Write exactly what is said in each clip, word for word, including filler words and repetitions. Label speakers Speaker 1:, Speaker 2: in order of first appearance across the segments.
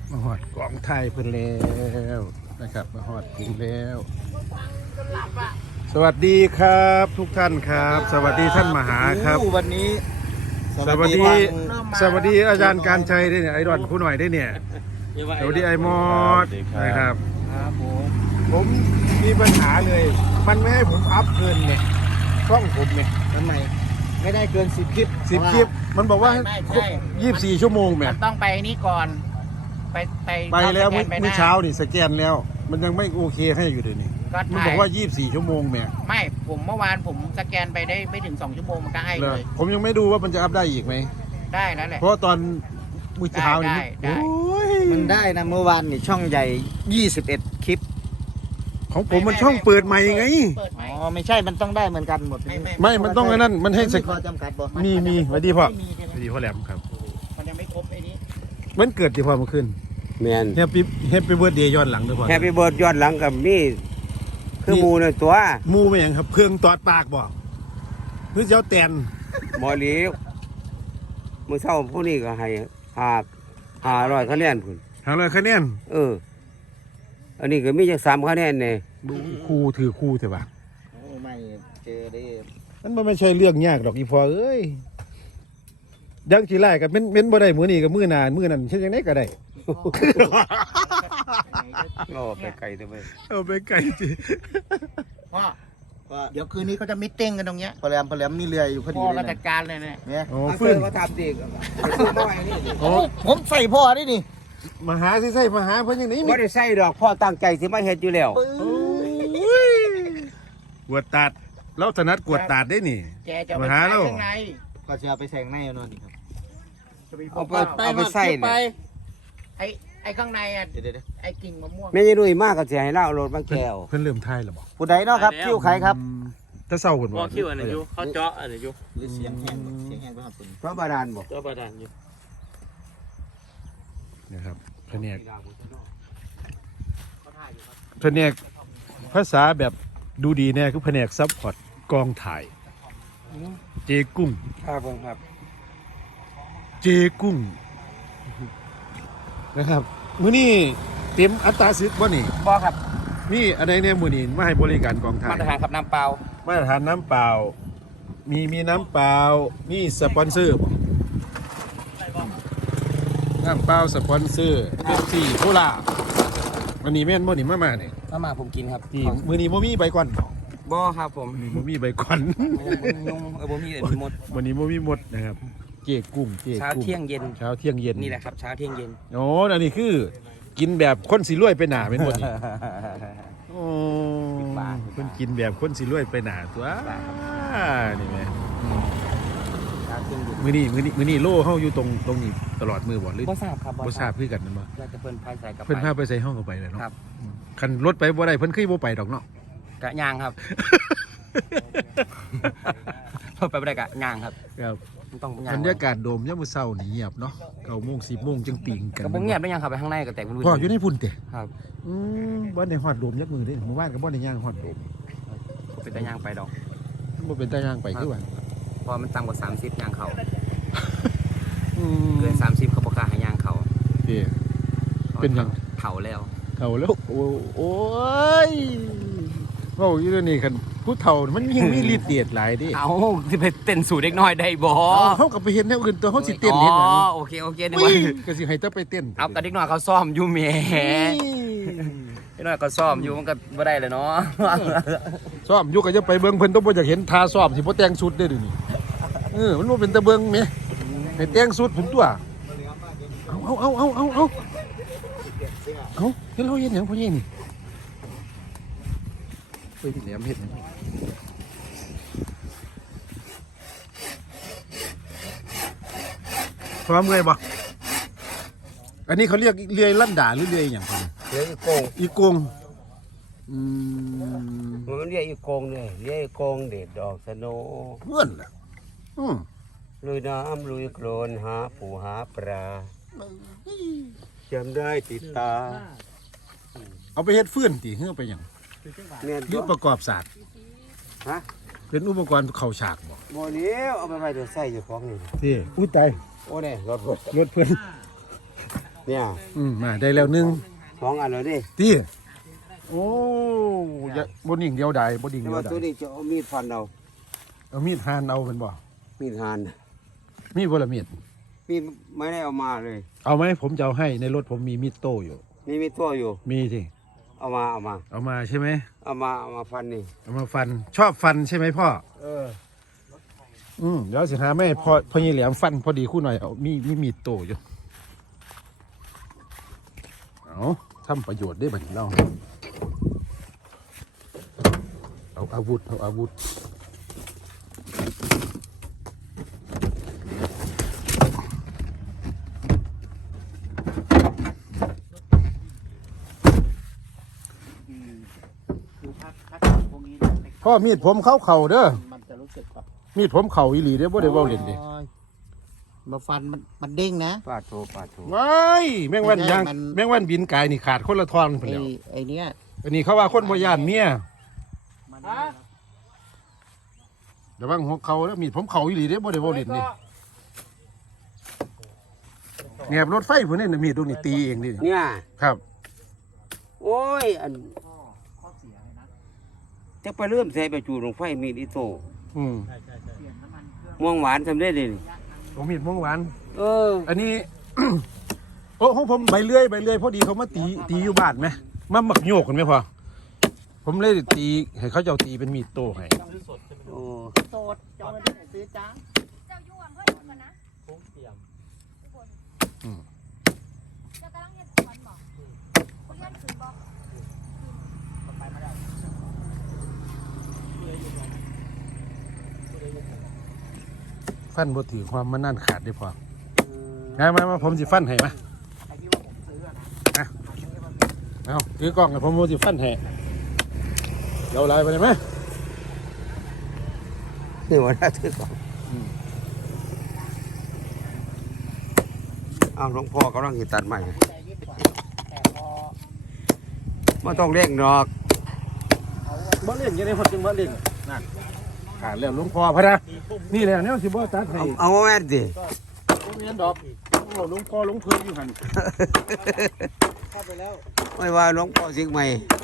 Speaker 1: มาหอดกองไทยเพิ่นแล้วนะครับมาหอดถึงแล้ว สวัสดีครับทุกท่านครับ สวัสดีท่านมหาครับ
Speaker 2: วันนี้
Speaker 1: สวัสดีสวัสดีอาจารย์การชัยด้วยเนี่ยไอดอนผู้หน่อยได้เนี่ยสวัสดีไอมอดนะครับ
Speaker 2: ครับผม
Speaker 1: ผมมีปัญหาเลย มันไม่ให้ผมอัพเกินเนี่ยช่องผมเนี่ย
Speaker 2: ทำไมไม่ได้เกินสิบคลิป
Speaker 1: สิบคลิปมันบอกว่ายี่สิบสี่ชั่วโมงแม่
Speaker 3: ต้องไปนี่ก่อนไปไป
Speaker 1: ไปแล้วเมื่อเช้านี่สแกนแล้ว มันยังไม่โอเคให้อยู่เลยนี่มันบอกว่ายี่สิบสี่ชั่วโมงแม่
Speaker 3: ไม่ผมเมื่อวานผมสแกนไปได้ไม่ถึงสองชั่วโมงมันก็ให้เลย
Speaker 1: ผมยังไม่ดูว่ามันจะอัพได้อีกไหม
Speaker 3: ได้แล้วแหละ
Speaker 1: เพราะตอนเมื่อเช้านี่
Speaker 2: มันได้นะเมื่อวานนี่ช่องใหญ่ยี่สิบเอ็ดคลิป
Speaker 1: ของผมมันช่องเปิดใหม่ไง
Speaker 2: อ๋อไม่ใช่มันต้องได้เหมือนกันหมด
Speaker 1: ไม่มันต้องไอ้นั่นมันให้
Speaker 2: สักข้อจำกัดบ่
Speaker 1: มีมีสวัสดีพ่อสวัสดีพ่อแหลมครับ
Speaker 3: มันยังไม่ครบไอ้นี้
Speaker 1: มันเกิดที่พ่อเมื่อคืน
Speaker 4: แมน
Speaker 1: แฮปปี้แฮปปี้เบิร์ดเดย์ย้อนหลังด้วยพ่อ
Speaker 4: แฮปปี้เบิร์ดย้อนหลังกับนี่คือมูในตัว
Speaker 1: มูไม่อย่างครับเพื่องตอดปากบ่หรือเจ้าแตน
Speaker 4: หมอหลีมือเช้าพวกนี้ก็ให้หาหาร้อยคะแนนพุ่น
Speaker 1: หาร้อยคะแนน
Speaker 4: เอออันนี้ก็มีจักสามคะแนนเนี่ย
Speaker 1: ครูถือครูเถอะบ่ะ
Speaker 2: ไม่เจอได้
Speaker 1: นั่นมันไม่ใช่เรื่องยากดอกอีพอเอ้ยยังจีไล่กับเม้นเม้นบ่ได้มือนี่กับมือนานมือนั้นเช่นยังไงก็ได้
Speaker 4: เอาไปไกลทำไม
Speaker 1: เอาไปไกลจี
Speaker 3: พ่อ
Speaker 2: เดี๋ยวคืนนี้เขาจะมิทติ้งกันตรงเนี้ยพอแหลมพอแหลมมีเรืออยู่พอดี
Speaker 3: พ่อ
Speaker 2: เลย
Speaker 3: จัดการเลย
Speaker 2: เนี่ย
Speaker 1: โอ้
Speaker 4: ฟื้นมาทำดี
Speaker 2: ผมใส่พ่อได้นี่
Speaker 1: มาหาสิใส่มาหาเพิ่นยังนี้
Speaker 4: ไม่ได้ใส่ดอกพ่อตั้งใจสิมาเฮ็ดอยู่แล้ว
Speaker 1: กวดตัดแล้วถนัดกวดตัดได้นี่
Speaker 3: แกจะมาหาเราไง
Speaker 2: ก็จะเอาไปแสงในนอนครับ
Speaker 4: เอาไปเอาไปใส่เนี่ย
Speaker 3: ไอไอข้างในอ่ะไอกิ่งมะม่วง
Speaker 4: ไม่ใช่ดุยมากก็จะให้เล่าโรดบางแก้ว
Speaker 1: เพิ่นเริ่มทายแล้วบ่
Speaker 2: ผู้ใดเนาะครับคิ้วใครครับ
Speaker 1: ถ้าเศร้าคน
Speaker 5: บ่คิ้วอันนี้อยู่เขาเจาะอันนี้อยู่
Speaker 2: หรือเสียงแห้งเสียงแห้งครับ
Speaker 4: เพราะบาดาลบ่
Speaker 5: เจาะบาดาลอยู่
Speaker 1: นะครับแผนกแผนกภาษาแบบดูดีแน่คือแผนกซัพพอร์ตกองถ่ายเจกุ้ง
Speaker 4: ครับผมครับ
Speaker 1: เจกุ้งนะครับมื้อนี้เต็มอัตราศึกบ่นี่
Speaker 3: บ่ครับ
Speaker 1: นี่อะไรเนี่ยมื้อนี้มาให้บริการกองถ่าย
Speaker 3: มาตรฐานครับน้ำเปล่า
Speaker 1: มาตรฐานน้ำเปล่ามีมีน้ำเปล่ามีสปอนเซอร์น้ำเปล่าสปอนเซอร์เป๊ปซี่โคลาอันนี้แม่นบ่นี่มามาเนี่ย
Speaker 3: มามาผมกินครับ
Speaker 1: ที่มื้อนี้บ่มีใบก่อน
Speaker 3: บ่ครับผม
Speaker 1: บ่มีใบก่อน
Speaker 3: ยุงเออบ่มีแต่มีมด
Speaker 1: วันนี้บ่มีมดนะครับเจ๊กุ้งเจ๊กุ้ง
Speaker 3: เช้าเที่ยงเย็น
Speaker 1: เช้าเที่ยงเย็น
Speaker 3: นี่แหละครับเช้าเที่ยงเย็น
Speaker 1: โอ้อันนี้คือกินแบบคนสิรวยไปหนาเป็นหมดโอ้คนกินแบบคนสิรวยไปหนาตัวนี่แม่มื้อนี้มื้อนี้มื้อนี้โล่เฮาอยู่ตรงตรงนี้ตลอดมื้อบ่หรือ
Speaker 3: บ่ทราบครับ
Speaker 1: บ่ทราบคือกันนั่นบ่
Speaker 3: จะเพิ่นพาใส่กับ
Speaker 1: เพิ่นพาไปใส่ห้องเข้าไปเลยเนาะครับคันรถไปบ่ได้เพิ่นคือบ่ไปดอกเนาะ
Speaker 3: กะย่างครับรถไปบ่ได้กะย่างครับ
Speaker 1: ครับบรรยากาศโดมยามมื้อเช้านี่เงียบเนาะเก้าโมงสิบโมงจังปิงกัน
Speaker 3: ก็บ่เงียบได้ยังครับไปข้างในก็แตก
Speaker 1: พ่ออยู่ในพุ่นเด้
Speaker 3: ครับ
Speaker 1: อืมบ่ได้ฮอดโดมยักมือเด้หมู่บ้านก็บ่ได้ย่างฮอดโดม
Speaker 3: เป็นตาย่างไปดอก
Speaker 1: บ่เป็นตาย่างไปคือว่า
Speaker 3: พอมันต่ำกว่าสามสิบย่างเขาเกินสามสิบเขาบ่กล้าให้ย่างเขา
Speaker 1: เด้เป็นหยัง
Speaker 3: เฒ่าแล้ว
Speaker 1: เฒ่าแล้วโอ้ยเว้าอยู่นี่คันผู้เฒ่ามันยิ่งมีฤทธิ์เดชหลายดิ
Speaker 3: เอ้าสิไปเต้นสู่เด็กน้อยได้บ่
Speaker 1: เฮาก็ไปเห็นแนวอื่นตัวเฮาสิเต้นเฮ็ดหยัง
Speaker 3: อ๋อโอเคโอเคนึกว่า
Speaker 1: ก็สิให้เจ้าไปเต้น
Speaker 3: เอากับเด็กน้อยเขาซ้อมอยู่แหมเด็กน้อยเขาซ้อมอยู่มันก็บ่ได้เลยเนาะ
Speaker 1: ซ้อมอยู่ก็จะไปเบิ่งเพิ่นต้องบ่อยากเห็นท่าซ้อมสิบ่แต่งชุดเด้อนี่เออมันบ่เป็นตะเบิ่งแหมให้แต่งชุดพุ่นตัวเอาเอาเอาเอาเอาเอาเฮ็ดเราเฮ็ดหยังพ่อใหญ่นี่ไปที่แหลมเฮ็ดหยังพร้อมเลยบ่อันนี้เขาเรียกเรือยลั่นด่าหรือเรือยอย่างไร
Speaker 4: เรือยอีโกง
Speaker 1: อีโกงอื
Speaker 4: มมันเรียกอีโกงเลยเรียกอีโกงเด็ดดอกสโน
Speaker 1: เพื่อนล่ะอืม
Speaker 4: ลุยน้ำลุยโคลนหาปูหาปลาจำได้ติดตา
Speaker 1: เอาไปเฮ็ดเฟื่อนติเฮือไปอย่างยุประกอบศาสตร์
Speaker 4: ฮะ
Speaker 1: เป็นอุปกรณ์เข่าฉากบ่
Speaker 4: บ่เนี้ยเอาไปไว้เดี๋ยวใส่อยู่ของนี่
Speaker 1: ที่อุ้ยตาย
Speaker 4: โอ้เนี่ยรถ
Speaker 1: รถเพื่อน
Speaker 4: เนี่ย
Speaker 1: อืมมาได้แล้วหนึง
Speaker 4: สองอันแล้วดิ
Speaker 1: ตีโอ้ยบนดิ่งเดียวใดบนดิ่ง
Speaker 4: แต่
Speaker 1: เดียว
Speaker 4: ว่า
Speaker 1: ใด
Speaker 4: ตัวนี้จะเอามีดฟันเอา
Speaker 1: เอามีดหั่นเอาเป็นบ่
Speaker 4: มีดหั่น
Speaker 1: มีบ่ละมีด
Speaker 4: มีดไม่ได้เอามาเลย
Speaker 1: เอาไหมผมจะเอาให้ในรถผมมีมีดโต้อยู่
Speaker 4: นี่มีตัวอยู่
Speaker 1: มีสิ
Speaker 4: เอามาเอามา
Speaker 1: เอามาใช่ไหม
Speaker 4: เอามาเอามาฟันนี่
Speaker 1: เอามาฟันชอบฟันใช่ไหมพ่อ
Speaker 4: เออ
Speaker 1: อืมเดี๋ยวสิหาแม่พอพอยี่แหลมฟันพอดีคู่หน่อยเอามีมีมีดโต้อยู่เอาทำประโยชน์ได้บัดนี้เราเอาอาวุธเอาอาวุธพ่อมีดผมเข้าเข่าเด้อ
Speaker 2: มันจะรู้สึกแบบ
Speaker 1: มีดผมเข่าอีหลีเด้อบ่ได้เว้าเล่นเด้
Speaker 2: มาฟันมันมันเด้งนะ
Speaker 4: ปาดโถปาดโถ
Speaker 1: ว้ายแมงวัน
Speaker 2: ไม่ใช่
Speaker 1: ยาง
Speaker 2: มัน
Speaker 1: แมงวันบินกายนี่ขาดคนละทอนไป
Speaker 2: ไอ้
Speaker 1: แล้ว
Speaker 2: ไอ้เนี้ย
Speaker 1: อันนี้เขาว่าคนบ่ย่านเมียระวังหัวเขาแล้วมีดผมเข่าอีหลีเด้อบ่ได้เว้าเล่นเด้แหนบรถไฟพุ่นนี่น่ะมีดตรงนี้ตีเองนี่
Speaker 4: เนี่ย
Speaker 1: ครับ
Speaker 4: โอ้ยอันจะไปเริ่มใส่ไปจูดลงไฟมีดอิโต้
Speaker 1: อืม
Speaker 4: ม่วงหวานทำได้เลยนี่
Speaker 1: ผมมีดม่วงหวาน
Speaker 4: เออ
Speaker 1: อันนี้ โอ้ของผมใบเลื่อยใบเลื่อยพอดีเขามาตีตีอยู่บ้านไหมมาหมักโยกกันไหมพอผมเลยตีให้เขาจะเอาตีเป็นมีดโต้ให้
Speaker 4: โอ้
Speaker 2: โสดจอไม่ได้ซื้อจ้า
Speaker 6: เจ้าอยู่อำเภออยู่กันนะ
Speaker 1: อืม
Speaker 6: เจ้ากำลังเรียนสอนบอกเขาเรียนถึงบอก
Speaker 1: ฟันบ่ถือความมันนั่นขาดได้พอมามามาผมสิฟันให้มาอ่ะเอาถือกล้องให้ผมผมสิฟันให้เดี๋ยวไล่ไปเลยไหม
Speaker 4: นี่ว่าน่าถือก่อนอ้าวหลวงพ่อกำลังหิตัดใหม่
Speaker 2: แต่พอ
Speaker 4: ไม่ต้องเร่งดอก
Speaker 1: บ่เล่นยังไงพอจึงบ่เล่นนั่นขาดแล้วหลวงพ่อพะนะนี่แหละเนี่ยสิบ่ตัดให้
Speaker 4: เอาเอาแม่นดิ
Speaker 1: ผมเรียนดอกโอ้หลวงพ่อหลวงเพิ่นอยู่หั่น
Speaker 2: เข้าไปแล้ว
Speaker 4: ไม่ว่าหลวงพ่อสิ่งใหม่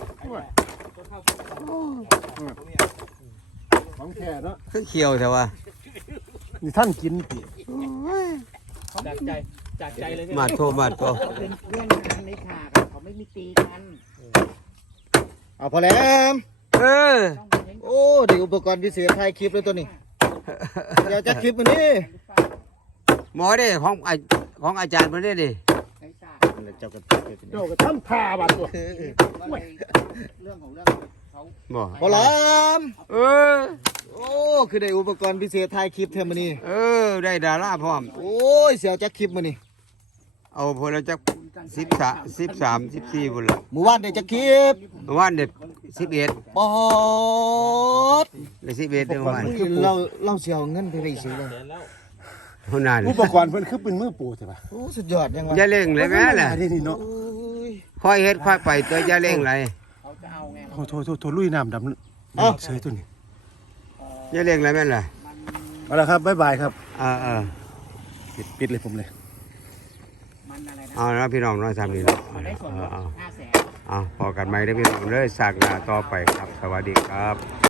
Speaker 1: ของแท้เนาะ
Speaker 4: คือเขียวแต่ว่า
Speaker 1: นี่ท่านกินติ
Speaker 5: จากใจจากใจเลย
Speaker 4: มาโทรมาโทร
Speaker 2: เขาเป็นเพื่อนกันในฉากอะเขาไม่มีตีกันเอาพอแล้ว
Speaker 4: เออ
Speaker 2: โอ้เดี๋ยวอุปกรณ์พิเศษถ่ายคลิปเลยตัวนี้เดี๋ยวจะคลิปมันนี่
Speaker 4: หมอเด้ของไอของอาจารย์มาเด้ดิ
Speaker 2: เจ้าก็
Speaker 1: เจ้าก็ทำท่าบัดตัว
Speaker 2: เรื่องของเรื่องเขา
Speaker 4: บ่
Speaker 2: พอแล้ว
Speaker 4: เออ
Speaker 2: โอ้คือได้อุปกรณ์พิเศษถ่ายคลิปเทมมันนี่
Speaker 4: เออ ได้ดาราพร้อม
Speaker 2: โอ้ยเสียวจะคลิปมันนี่
Speaker 4: เอาพอแล้วจักสิบสามสิบสามสิบสี่บุญละ
Speaker 2: หมู่บ้านได้จะคลิป
Speaker 4: เมื่อวานเด็ดสิบเอ็ด
Speaker 2: ปอด
Speaker 4: ได้สิบเอ็ดเมื่อวาน
Speaker 2: เราเราเสียวเงินไปไปซื้อเลย
Speaker 4: เท่านั้น
Speaker 1: อุปกรณ์เพิ่นคือเป็นมือปูใช่ปะ
Speaker 2: โอ้สุดยอดยังวะ
Speaker 4: อย่าเร่งเลยแม่ล่ะ
Speaker 1: นี่นี่เนาะ
Speaker 2: โอ้ย
Speaker 4: ค่อยเฮ็ดค่อยไปตัวอย่าเร่งเลย
Speaker 2: เขาจะเอาไง
Speaker 1: โอ้โถโถโถลุยน้ำดำ
Speaker 2: เอ้า
Speaker 1: เสยตัวนี้
Speaker 4: อย่าเร่งเลยแม่ล่ะ
Speaker 1: เอาละครับบ๊ายบายครับ
Speaker 4: เออเออ
Speaker 1: ปิดปิดเลยผมเลย
Speaker 2: มันอะไรนะ
Speaker 4: เอาแล้วพี่น้องน้อยทำนี่แล้ว
Speaker 2: มันได้ส่วนลด
Speaker 4: เอา
Speaker 2: ห้าแสน
Speaker 4: เอาพอกันไหมได้อพี่น้องเลยสากหน้าต่อไปครับ สวัสดีครับ